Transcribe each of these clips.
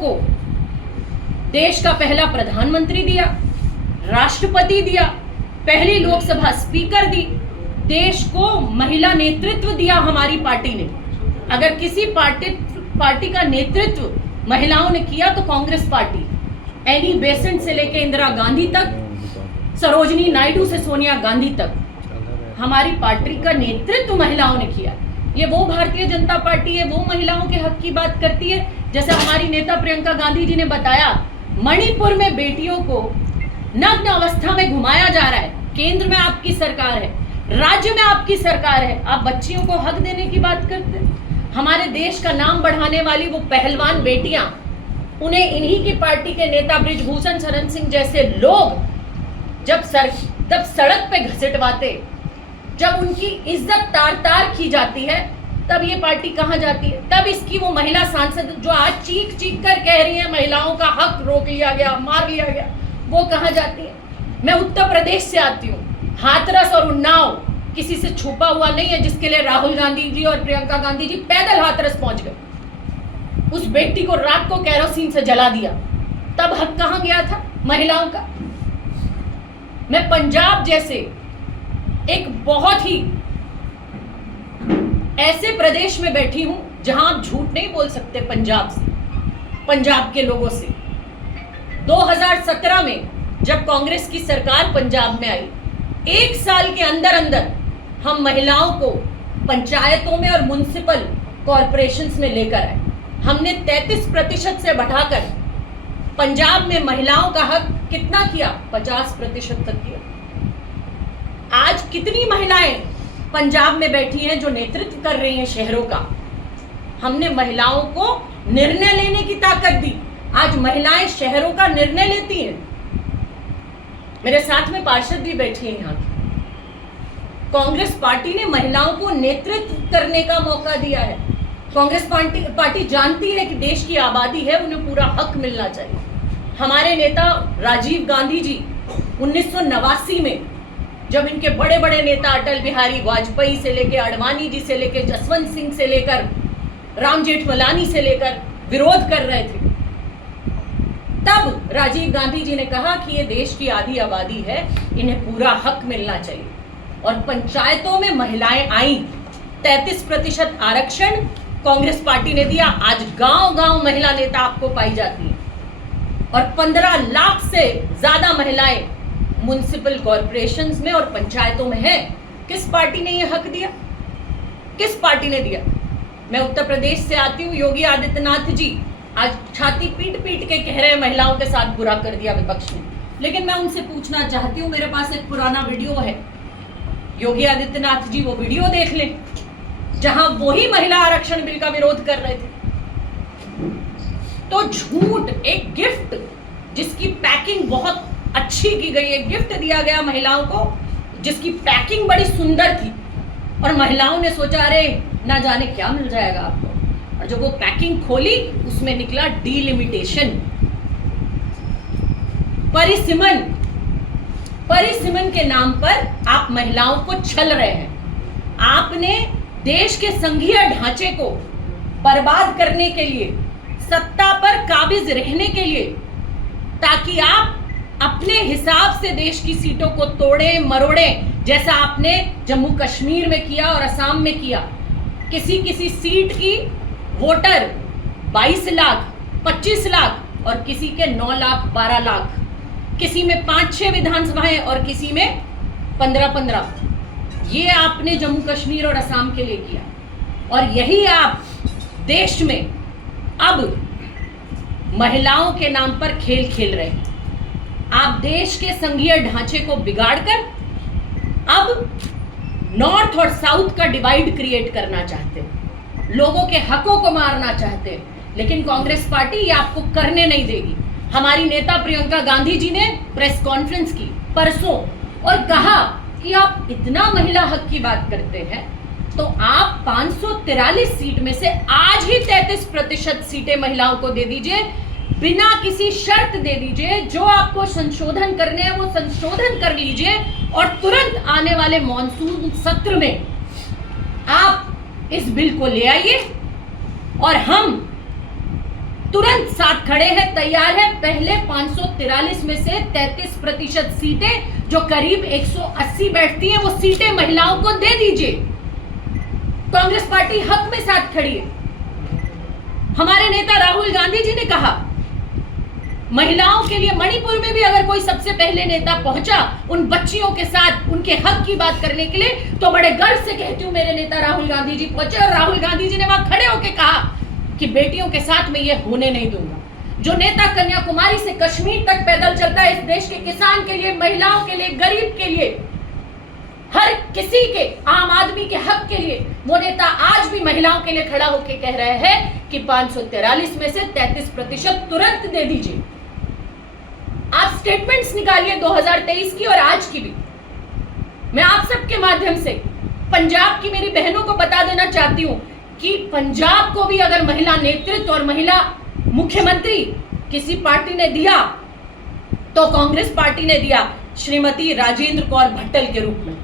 को देश का पहला प्रधानमंत्री दिया, राष्ट्रपति दिया, पहली लोकसभा स्पीकर दी, देश को महिला नेतृत्व दिया हमारी पार्टी ने। अगर किसी पार्टी का नेतृत्व महिलाओं ने किया तो कांग्रेस पार्टी, एनी बेसेंट से लेकर इंदिरा गांधी तक, सरोजनी नायडू से सोनिया गांधी तक, हमारी पार्टी का नेतृत्व महिलाओं ने किया। ये वो भारतीय जनता पार्टी है, वो महिलाओं के हक की बात करती है। जैसे हमारी नेता प्रियंका गांधी जी ने बताया, मणिपुर में बेटियों को नग्न अवस्था में घुमाया जा रहा है। केंद्र में आपकी सरकार है, राज्य में आपकी सरकार है, आप बच्चियों को हक देने की बात करते हैं। हमारे देश का नाम बढ़ाने वाली वो पहलवान बेटियां, उन्हें इन्हीं की पार्टी के नेता बृजभूषण शरण सिंह जैसे लोग जब सड़क पे घसीटवाते, जब उनकी इज्जत तार तार की जाती है, तब ये पार्टी कहां जाती है? तब इसकी वो महिला सांसद जो आज चीख चीख कर कह रही है महिलाओं का हक रोक लिया गया, मार लिया गया, वो कहां जाती है? मैं उत्तर प्रदेश से आती हूँ। हाथरस और उन्नाव किसी से छुपा हुआ नहीं है, जिसके लिए राहुल गांधी जी और प्रियंका गांधी जी पैदल हाथरस पहुंच गए। उस बेटी को रात को केरोसिन से जला दिया, तब हक कहां गया था महिलाओं का? मैं पंजाब जैसे एक बहुत ही ऐसे प्रदेश में बैठी हूं जहां आप झूठ नहीं बोल सकते पंजाब से, पंजाब के लोगों से। 2017 में जब कांग्रेस की सरकार पंजाब में आई, 1 साल के अंदर अंदर हम महिलाओं को पंचायतों में और म्युनिसिपल कॉरपोरेशंस में लेकर आए। हमने 33% से बढ़ाकर पंजाब में महिलाओं का हक कितना किया? 50% तक किया। आज कितनी महिलाएं पंजाब में बैठी हैं जो नेतृत्व कर रही हैं शहरों का? हमने महिलाओं को निर्णय लेने की ताकत दी। आज महिलाएं शहरों का निर्णय लेती हैं। मेरे साथ में पार्षद भी बैठी हैं यहाँ की। कांग्रेस पार्टी ने महिलाओं को नेतृत्व करने का मौका दिया है। कांग्रेस पार्टी जानती है कि देश की आबादी है, उन्हें पूरा हक मिलना चाहिए। हमारे नेता राजीव गांधी जी 1989 में, जब इनके बड़े बड़े नेता अटल बिहारी वाजपेयी से लेकर आडवाणी जी से लेकर जसवंत सिंह से लेकर राम जेठमलानी से लेकर विरोध कर रहे थे, तब राजीव गांधी जी ने कहा कि ये देश की आधी आबादी है, इन्हें पूरा हक मिलना चाहिए। और पंचायतों में महिलाएं आई, 33% आरक्षण कांग्रेस पार्टी ने दिया। आज गांव गांव महिला नेता आपको पाई जाती है और 15 लाख से ज्यादा महिलाएं म्युनिसिपल कॉरपोरेशंस में और पंचायतों में है। किस पार्टी ने यह हक दिया? किस पार्टी ने दिया? मैं उत्तर प्रदेश से आती हूँ। योगी आदित्यनाथ जी आज छाती पीट पीट के कह रहे हैं महिलाओं के साथ बुरा कर दिया विपक्ष ने। लेकिन मैं उनसे पूछना चाहती हूँ, मेरे पास एक पुराना वीडियो है, योगी आदित्यनाथ जी वो वीडियो देख लें जहां वही महिला आरक्षण बिल का विरोध कर रहे थे। तो झूठ, एक गिफ्ट जिसकी पैकिंग बहुत अच्छी की गई है, गिफ्ट दिया गया महिलाओं को जिसकी पैकिंग बड़ी सुंदर थी, और महिलाओं ने सोचा अरे ना जाने क्या मिल जाएगा आपको, और जब वो पैकिंग खोली उसमें निकला डिलिमिटेशन, परिसीमन के नाम पर आप महिलाओं को छल रहे हैं। आपने देश के संघीय ढांचे को बर्बाद करने के लिए, सत्ता पर काबिज रहने के लिए, ताकि आप अपने हिसाब से देश की सीटों को तोड़े मरोड़े, जैसा आपने जम्मू कश्मीर में किया और असम में किया। किसी सीट की वोटर 22 लाख, 25 लाख और किसी के 9 लाख, 12 लाख, किसी में 5-6 विधानसभाएं और किसी में 15-15। ये आपने जम्मू कश्मीर और असम के लिए किया, और यही आप देश में अब महिलाओं के नाम पर खेल खेल रहे हैं। आप देश के संघीय ढांचे को बिगाड़कर अब नॉर्थ और साउथ का डिवाइड क्रिएट करना चाहते हैं, लोगों के हकों को मारना चाहते हैं। लेकिन कांग्रेस पार्टी ये आपको करने नहीं देगी। हमारी नेता प्रियंका गांधी जी ने प्रेस कॉन्फ्रेंस की परसों और कहा कि आप इतना महिला हक की बात करते हैं तो आप 543 सीट में से आज ही 33% सीटें महिलाओं को दे दीजिए, बिना किसी शर्त दे दीजिए। जो आपको संशोधन करने हैं वो संशोधन कर लीजिए, और तुरंत आने वाले मॉनसून सत्र में आप इस बिल को ले आइए और हम तुरंत साथ खड़े हैं, तैयार है। पहले 543 में से 33% सीटें जो करीब 180 बैठती हैं वो सीटें महिलाओं को दे दीजिए। कांग्रेस पार्टी हक में साथ खड़ी है। हमारे नेता राहुल गांधी जी ने कहा महिलाओं के लिए मणिपुर में भी अगर कोई सबसे पहले नेता पहुंचा उन बच्चियों के साथ उनके हक की बात करने के लिए, तो बड़े गर्व से कहती हूं मेरे नेता राहुल गांधी जी पहुंचे और राहुल गांधी जी ने वहां खड़े होकर कहा कि बेटियों के साथ मैं ये होने नहीं दूंगा। जो नेता कन्याकुमारी से कश्मीर तक पैदल चलता है इस देश के किसान के लिए, महिलाओं के लिए, गरीब के लिए, हर किसी के, आम आदमी के हक के लिए, वो नेता आज भी महिलाओं के लिए खड़ा होकर कह रहे हैं कि 543 में से 33% तुरंत दे दीजिए। आप स्टेटमेंट्स निकालिए 2023 की और आज की भी। मैं आप सबके माध्यम से पंजाब की मेरी बहनों को बता देना चाहती हूं कि पंजाब को भी अगर महिला नेतृत्व और महिला मुख्यमंत्री किसी पार्टी ने दिया तो कांग्रेस पार्टी ने दिया, श्रीमती राजेंद्र कौर भट्टल के रूप में।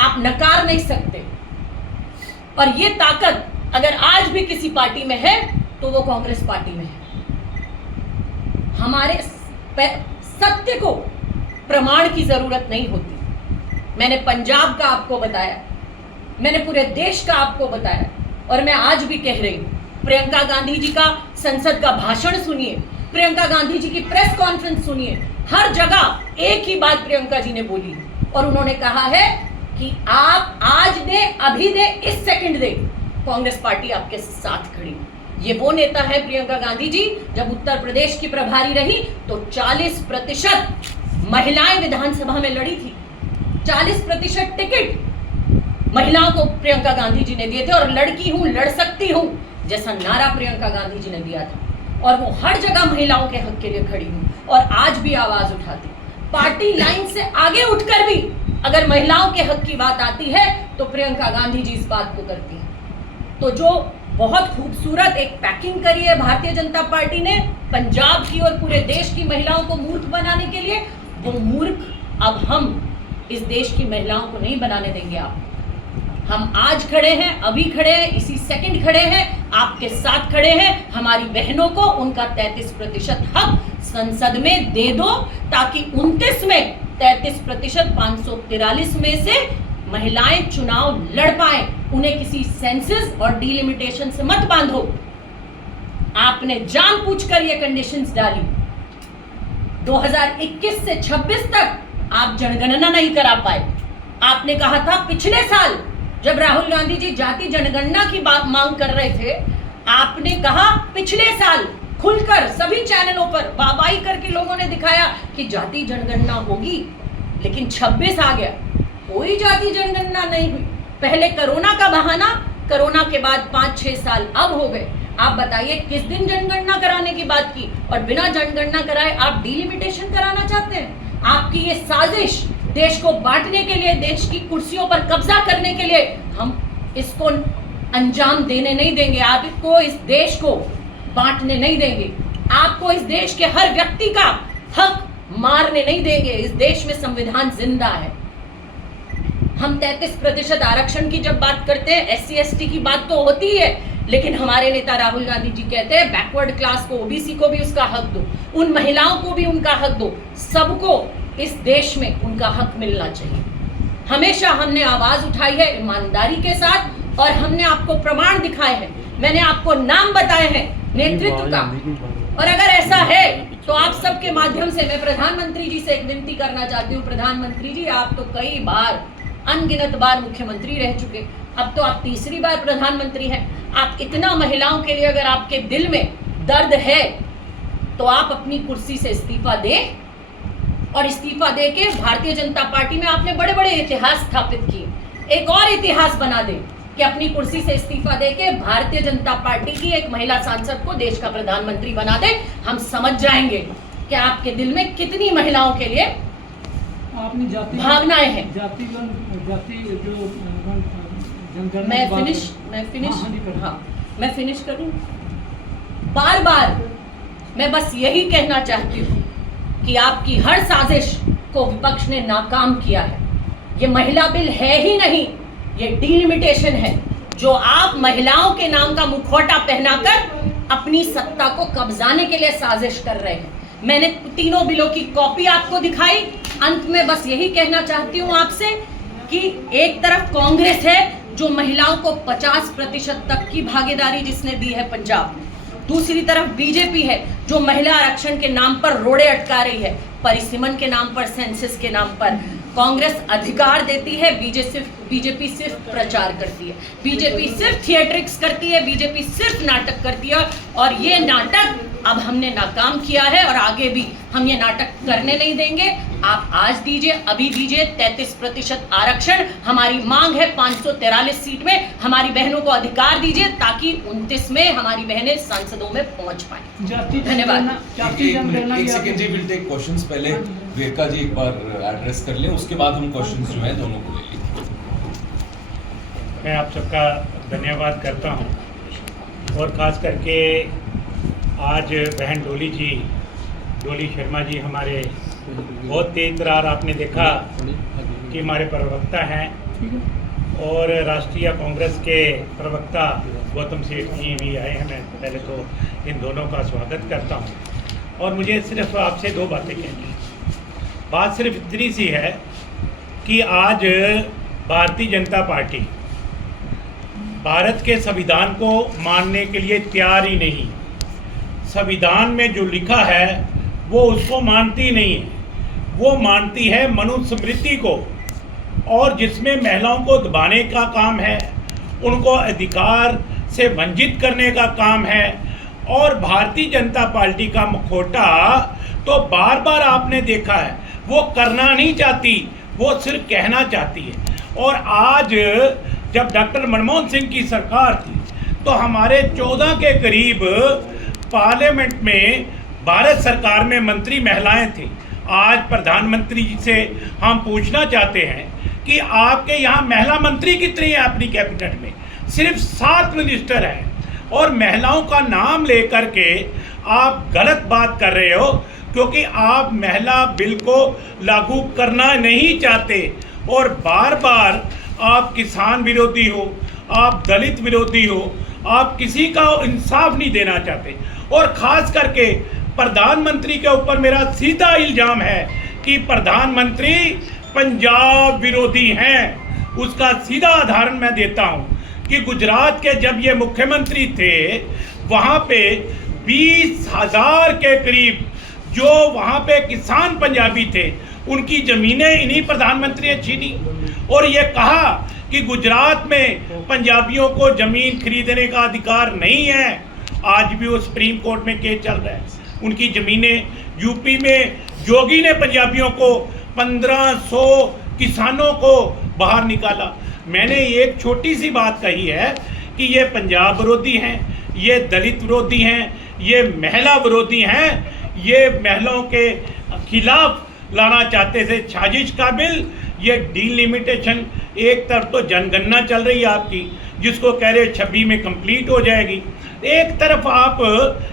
आप नकार नहीं सकते। और ये ताकत अगर आज भी किसी पार्टी में है तो वो कांग्रेस पार्टी में है। हमारे सत्य को प्रमाण की जरूरत नहीं होती। मैंने पंजाब का आपको बताया, मैंने पूरे देश का आपको बताया और मैं आज भी कह रही हूं। प्रियंका गांधी जी का संसद का भाषण सुनिए, प्रियंका गांधी जी की प्रेस कॉन्फ्रेंस सुनिए, हर जगह एक ही बात प्रियंका जी ने बोली और उन्होंने कहा है कि आप आज दे, अभी दे, इस सेकंड दे, कांग्रेस पार्टी आपके साथ खड़ी। ये वो नेता है प्रियंका गांधी जी। जब उत्तर प्रदेश की प्रभारी रही तो 40% महिलाएं विधानसभा में लड़ी थी। 40% टिकट महिलाओं को प्रियंका गांधी जी ने दिए थे और लड़की हूं, लड़ सकती हूं जैसा नारा प्रियंका गांधी जी ने दिया था। और वो हर जगह महिलाओं के हक के लिए खड़ी हूं और आज भी आवाज उठाती। पार्टी लाइन से आगे उठकर भी अगर महिलाओं के हक की बात आती है तो प्रियंका गांधी जी इस बात को करती है। तो जो बहुत खूबसूरत एक पैकिंग करी है भारतीय जनता पार्टी ने पंजाब की और पूरे देश की महिलाओं को मूर्ख बनाने के लिए, वो मूर्ख अब हम इस देश की महिलाओं को नहीं बनाने देंगे। हम आज खड़े हैं, अभी खड़े हैं, इसी सेकंड खड़े हैं, आपके साथ खड़े हैं। हमारी बहनों को उनका 33% हक संसद में दे दो ताकि 29 में 33% 543 में से महिलाएं चुनाव लड़ पाए। उन्हें किसी सेंसस और डिलिमिटेशन से मत बांधो। आपने जानबूझकर ये कंडीशंस डाली। 2021 से 26 तक आप जनगणना नहीं करा पाए। आपने कहा था पिछले साल जब राहुल गांधी जी जाति जनगणना की मांग कर रहे थे, आपने कहा पिछले साल खुलकर सभी चैनलों पर वाहवाही करके लोगों ने दिखाया कि जाति जनगणना होगी, लेकिन 26 आ गया, कोई जाति जनगणना नहीं हुई। पहले कोरोना का बहाना, कोरोना के बाद 5-6 साल अब हो गए। आप बताइए किस दिन जनगणना कराने की बात की और बिना जनगणना कराए आप डिलिमिटेशन कराना चाहते हैं। आपकी ये साजिश देश को बांटने के लिए, देश की कुर्सियों पर कब्जा करने के लिए, हम इसको अंजाम देने नहीं देंगे। आपको इस देश को बांटने नहीं देंगे। आपको इस देश के हर व्यक्ति का हक मारने नहीं देंगे। इस देश में संविधान जिंदा है। हम 33% आरक्षण की जब बात करते हैं, SC/ST की बात तो होती है, लेकिन हमारे नेता राहुल गांधी जी कहते हैं बैकवर्ड क्लास को, OBC को भी उसका हक दो, उन महिलाओं को भी उनका हक दो, सबको इस देश में उनका हक मिलना चाहिए। हमेशा हमने आवाज उठाई है ईमानदारी के साथ और हमने आपको प्रमाण दिखाए हैं। मैंने आपको नाम बताए हैं नेतृत्व का। और अगर ऐसा है तो आप सबके माध्यम से मैं प्रधानमंत्री जी से एक विनती करना चाहती हूँ। प्रधानमंत्री जी, आप तो कई बार, अनगिनत बार मुख्यमंत्री रह चुके, अब तो आप तीसरी बार प्रधानमंत्री हैं। आप इतना महिलाओं के लिए अगर आपके दिल में दर्द है तो आप अपनी कुर्सी से इस्तीफा दें और इस्तीफा देके भारतीय जनता पार्टी में आपने बड़े बड़े इतिहास स्थापित किए, एक और इतिहास बना दें कि अपनी कुर्सी से इस्तीफा देके भारतीय जनता पार्टी की एक महिला सांसद को देश का प्रधानमंत्री बना दे। हम समझ जाएंगे कि आपके दिल में कितनी महिलाओं के लिए भावनाएं हैं। मैं फिनिश करूं। बार बार मैं बस यही कहना चाहती हूँ कि आपकी हर साजिश को विपक्ष ने नाकाम किया है। ये महिला बिल है ही नहीं, ये डिलिमिटेशन है जो आप महिलाओं के नाम का मुखौटा पहनाकर अपनी सत्ता को कब्जाने के लिए साजिश कर रहे हैं। मैंने तीनों बिलों की कॉपी आपको दिखाई। अंत में बस यही कहना चाहती हूं आपसे कि एक तरफ कांग्रेस है जो महिलाओं को 50% तक की भागीदारी जिसने दी है पंजाब में, दूसरी तरफ बीजेपी है जो महिला आरक्षण के नाम पर रोड़े अटका रही है, परिसीमन के नाम पर, सेंसस के नाम पर। कांग्रेस अधिकार देती है, बीजेपी सिर्फ प्रचार करती है, बीजेपी सिर्फ थिएट्रिक्स करती है, बीजेपी सिर्फ नाटक करती है। और ये नाटक अब हमने नाकाम किया है और आगे भी हम ये नाटक करने नहीं देंगे। आप आज दीजिए, अभी दीजिए 33% आरक्षण। हमारी मांग है 543 सीट में हमारी बहनों को अधिकार दीजिए ताकि 29 में हमारी बहनें सांसदों में पहुंच पाए। धन्यवाद। एक सेकंड जी, विल टेक क्वेश्चंस। पहले वेरका जी एक बार एड्रेस कर लें, उसके बाद हम क्वेश्चंस जो है दोनों को ले लेंगे। मैं आप सबका धन्यवाद करता हूं और ख़ास करके आज बहन डोली शर्मा जी हमारे बहुत तेज तरार, आपने देखा कि हमारे प्रवक्ता हैं और राष्ट्रीय कांग्रेस के प्रवक्ता गौतम सेठ जी भी आए हैं। मैं पहले तो इन दोनों का स्वागत करता हूं और मुझे सिर्फ आपसे दो बातें कहनी हैं। बात सिर्फ इतनी सी है कि आज भारतीय जनता पार्टी भारत के संविधान को मानने के लिए तैयार ही नहीं। संविधान में जो लिखा है वो उसको मानती नहीं है, वो मानती है मनुस्मृति को, और जिसमें महिलाओं को दबाने का काम है, उनको अधिकार से वंचित करने का काम है। और भारतीय जनता पार्टी का मुखौटा तो बार बार आपने देखा है, वो करना नहीं चाहती, वो सिर्फ कहना चाहती है। और आज जब डॉक्टर मनमोहन सिंह की सरकार थी तो हमारे 14 के करीब पार्लियामेंट में भारत सरकार में मंत्री महिलाएं थी। आज प्रधानमंत्री जी से हम पूछना चाहते हैं कि आपके यहाँ महिला मंत्री कितनी है अपनी कैबिनेट में? सिर्फ 7 मिनिस्टर हैं और महिलाओं का नाम लेकर के आप गलत बात कर रहे हो, क्योंकि आप महिला बिल को लागू करना नहीं चाहते और बार बार आप किसान विरोधी हो, आप दलित विरोधी हो, आप किसी का इंसाफ नहीं देना चाहते। और ख़ास करके प्रधानमंत्री के ऊपर मेरा सीधा इल्ज़ाम है कि प्रधानमंत्री पंजाब विरोधी हैं। उसका सीधा उदाहरण मैं देता हूं कि गुजरात के जब ये मुख्यमंत्री थे, वहां पे 20,000 के करीब जो वहां पे किसान पंजाबी थे, उनकी ज़मीनें इन्हीं प्रधानमंत्री ने छीनी और ये कहा कि गुजरात में पंजाबियों को ज़मीन खरीदने का अधिकार नहीं है। आज भी वो सुप्रीम कोर्ट में केस चल रहा है। उनकी ज़मीनें यूपी में योगी ने पंजाबियों को 1500 किसानों को बाहर निकाला। मैंने एक छोटी सी बात कही है कि ये पंजाब विरोधी हैं, ये दलित विरोधी हैं, ये महिला विरोधी हैं, ये महिलाओं के खिलाफ लाना चाहते थे साजिश का बिल। ये डिलिमिटेशन, एक तरफ तो जनगणना चल रही है आपकी, जिसको कह रहे 26 में कंप्लीट हो जाएगी, एक तरफ आप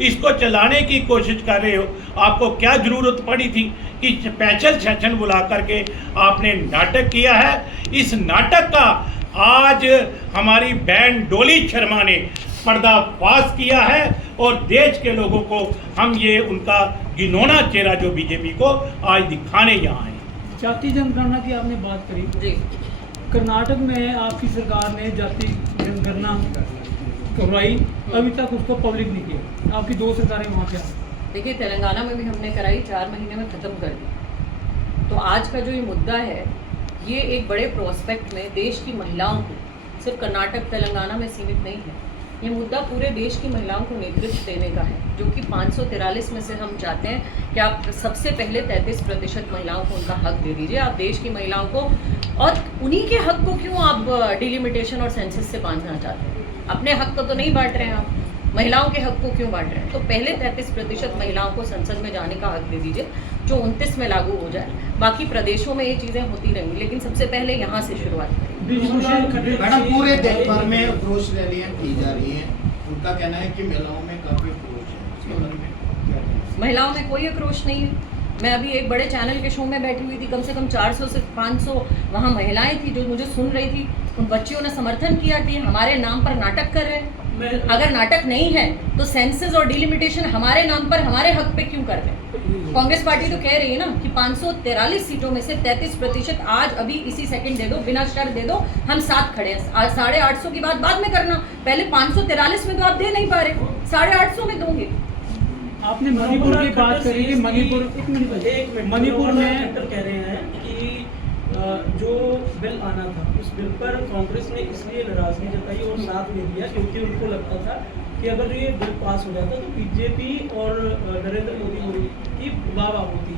इसको चलाने की कोशिश कर रहे हो। आपको क्या ज़रूरत पड़ी थी कि स्पेशल सेशन बुला करके आपने नाटक किया है? इस नाटक का आज हमारी बहन डोली शर्मा ने पर्दाफाश किया है और देश के लोगों को हम ये उनका घिनौना चेहरा जो बीजेपी को आज दिखाने यहाँ है। जाति जनगणना की आपने बात करी जी। कर्नाटक में आपकी सरकार ने जाति जनगणना करवाई, अभी तक उसको पब्लिक नहीं किया। आपकी 2 सरकारें वहाँ क्या? देखिए, तेलंगाना में भी हमने कराई, 4 महीने में ख़त्म कर दी। तो आज का जो ये मुद्दा है, ये एक बड़े प्रोस्पेक्ट में देश की महिलाओं को, सिर्फ कर्नाटक तेलंगाना में सीमित नहीं है, ये मुद्दा पूरे देश की महिलाओं को नेतृत्व देने का है, जो कि 543 में से हम चाहते हैं कि आप सबसे पहले 33% महिलाओं को उनका हक दे दीजिए। आप देश की महिलाओं को, और उन्हीं के हक को क्यों आप डिलिमिटेशन और सेंसस से बांधना चाहते हैं? अपने हक को तो नहीं बांट रहे हैं आप, महिलाओं के हक को क्यों बांट रहे हैं? तो पहले 33% महिलाओं को संसद में जाने का हक दे दीजिए, जो 29 में लागू हो जाए। बाकी प्रदेशों में ये चीज़ें होती रहेंगी, लेकिन सबसे पहले यहाँ से शुरुआत करें। मैडम, पूरे देश भर में उक्रोश रैलियां की जा रही हैं, उनका कहना है कि महिलाओं में काफी उक्रोश है, इसके बारे में क्या कहें? महिलाओं में कोई आक्रोश नहीं है। मैं अभी एक बड़े चैनल के शो में बैठी हुई थी, कम से कम 400 से 500 वहाँ महिलाएं थी जो मुझे सुन रही थी। उन बच्चियों ने समर्थन किया कि हमारे नाम पर नाटक कर रहे हैं। अगर नाटक नहीं है तो सेंसस और डिलिमिटेशन हमारे नाम पर हमारे हक पे क्यों कर रहे हैं? कांग्रेस पार्टी तो कह रही है ना कि 543 सीटों में से 33% आज अभी इसी सेकंड दे दो, बिना शर्त दे दो, हम साथ खड़े हैं। 850 की बात बाद में करना, पहले 543 में तो आप दे नहीं पा रहे, 850 में दोगे। आपने मणिपुर की बात करी कि मणिपुर एक मिनट मणिपुर में खट्टर कह रहे हैं कि जो बिल आना था उस बिल पर कांग्रेस ने इसलिए नाराजगी जताई और साथ दे दिया क्योंकि उनको लगता था कि अगर ये बिल पास हो जाता तो बीजेपी और नरेंद्र मोदी की वाह होती।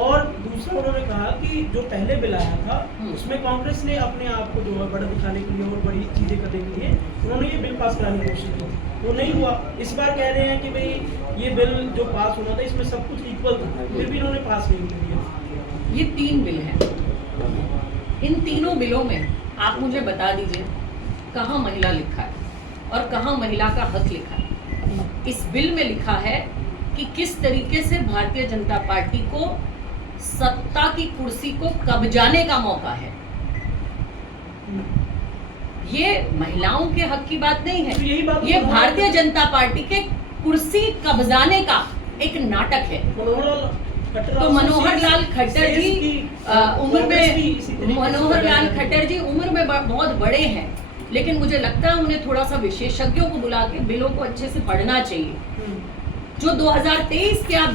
और दूसरा उन्होंने कहा कि जो पहले बिल आया था उसमें कांग्रेस ने अपने आप को जो है बड़ा दिखाने के लिए और बड़ी चीज़ें करने के लिए उन्होंने ये बिल पास कराने की कोशिश की, वो नहीं हुआ। इस बार कह रहे हैं कि भाई ये बिल जो पास होना था इसमें सब कुछ इक्वल था, फिर भी इन्होंने पास नहीं किया। ये 3 बिल हैं, इन तीनों बिलों में आप मुझे बता दीजिए कहाँ महिला लिखा है और कहाँ महिला का हक लिखा है। इस बिल में लिखा है कि किस तरीके से भारतीय जनता पार्टी को सत्ता की कुर्सी को कब्जाने का मौका है। ये महिलाओं के हक की बात नहीं तो यही बात है, ये भारतीय जनता पार्टी के कुर्सी कब्जाने का एक नाटक है। तो मनोहर लाल खट्टर जी उम्र में बहुत बड़े हैं, लेकिन मुझे लगता है उन्हें थोड़ा सा विशेषज्ञों को बुला के बिलों को अच्छे से पढ़ना चाहिए। जो 2023 के आप